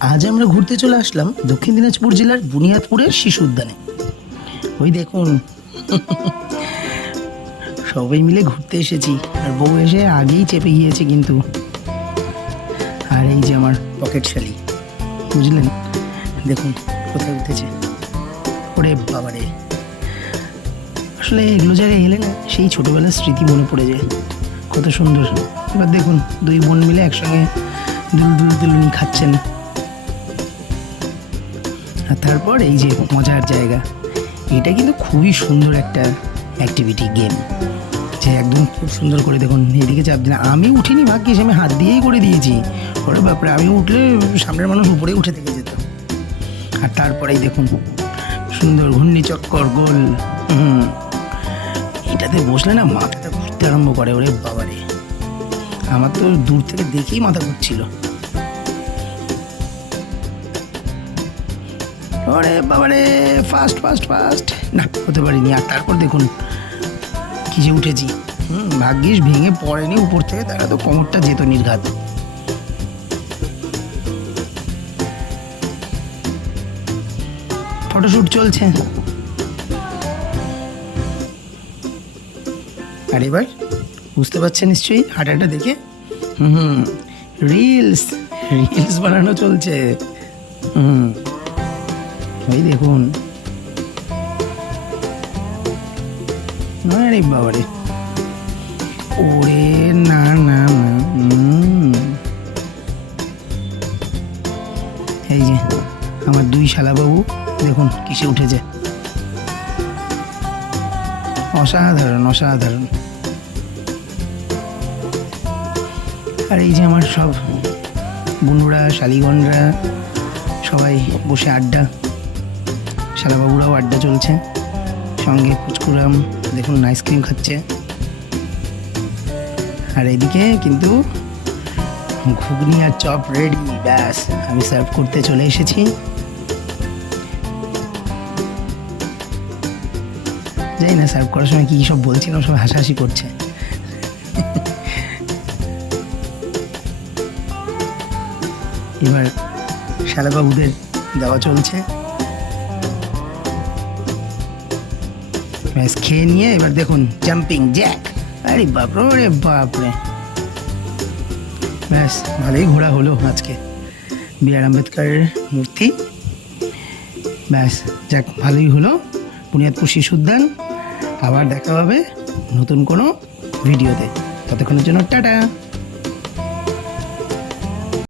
আজ আমরা ঘুরতে চলে আসলাম দক্ষিণ দিনাজপুর জেলার বুনিয়াদপুরের শিশু উদ্যানে। ওই দেখুন। সবাই মিলে ঘুরতে এসেছি। আর বউ এসে আগেই চেপে গিয়েছে কিন্তু। আর এই যে আমার পকেট শালি। বুঝলেন? দেখুন, কোথায় উঠেছে। ওরে বাবারে। আসলে এগুলো জায়গায় এলে না, সেই ছোটোবেলার স্মৃতি মনে পড়ে যায়। কত সুন্দর। এবার দেখুন, দুই বোন মিলে একসঙ্গে দুল দুল দুলুনি খাচ্ছেন। আর তারপর এই যে মজার জায়গা, এটা কিন্তু খুবই সুন্দর একটা অ্যাক্টিভিটি গেম যে একদম খুব সুন্দর করে দেখুন, এদিকে চাপ দিন, আমি উঠিনি ভাগ্যিস, আমি হাত দিয়েই করে দিয়েছি, ওরে ব্যাপারে আমি উঠলে সামনের মানুষ উপরে উঠে থেকে যেত। আর তারপরেই দেখুন, সুন্দর ঘূর্ণি চক্কর গোল, হুম, এটাতে বসলে না মাথাটা ঘুরতে আরম্ভ করে, ওরে বাবারে। আমার তো দূর থেকে দেখেই মাথা ঘুরছিল। ওরে বাবারে ফাস্ট ফাস্ট ফাস্ট না, হতে পারিনি। আর তারপর দেখুন, কি যে উঠেছি। হুম, ভাগ্যিস ভেঙে পড়েনি উপর থেকে, তারা তো কোমরটা যেত নির্ঘাত। ফটোশ্যুট চলছে। আর এবার, বুঝতে পারছেন নিশ্চয়ই, হাঁটাটা দেখে? হুম রিলস রিলস বানানো চলছে। হুম। ওই দেখুন। আরে বাবারে। ওরে না না না এই যে, আমার দুই শালাবাবু, দেখুন কিসে উঠেছে। অসাধারণ অসাধারণ। আর এই যে আমার সব বন্ধুরা শালিগণরা সবাই বসে আড্ডা। শালাবাবুরাও আড্ডা চলছে। সঙ্গে পুচকুরাম দেখুন, আইসক্রিম খাচ্ছে। আর এদিকে কিন্তু ঘুগনি আর চপ রেডি ব্যাস, আমি সার্ভ করতে চলে এসেছি। জানি না সার্ভ করার সময় কী কী সব বলছিলাম সব হাসাহাসি করছে। এবার শালাবাবুদের দেওয়া চলছে। ব্যাস খেয়ে নিয়ে এবার দেখুন জাম্পিং জ্যাক আরে বাপরে রে বাপরে। ব্যাস, ভালোই ঘোরা হলো আজকে। বি আর আম্বেদকরের মূর্তি। ব্যাস, যাক, ভালোই হলো। বুনিয়াদপুর শিশু উদ্যান। আবার দেখা হবে নতুন কোনো ভিডিওতে। ততক্ষণের জন্য টাটা।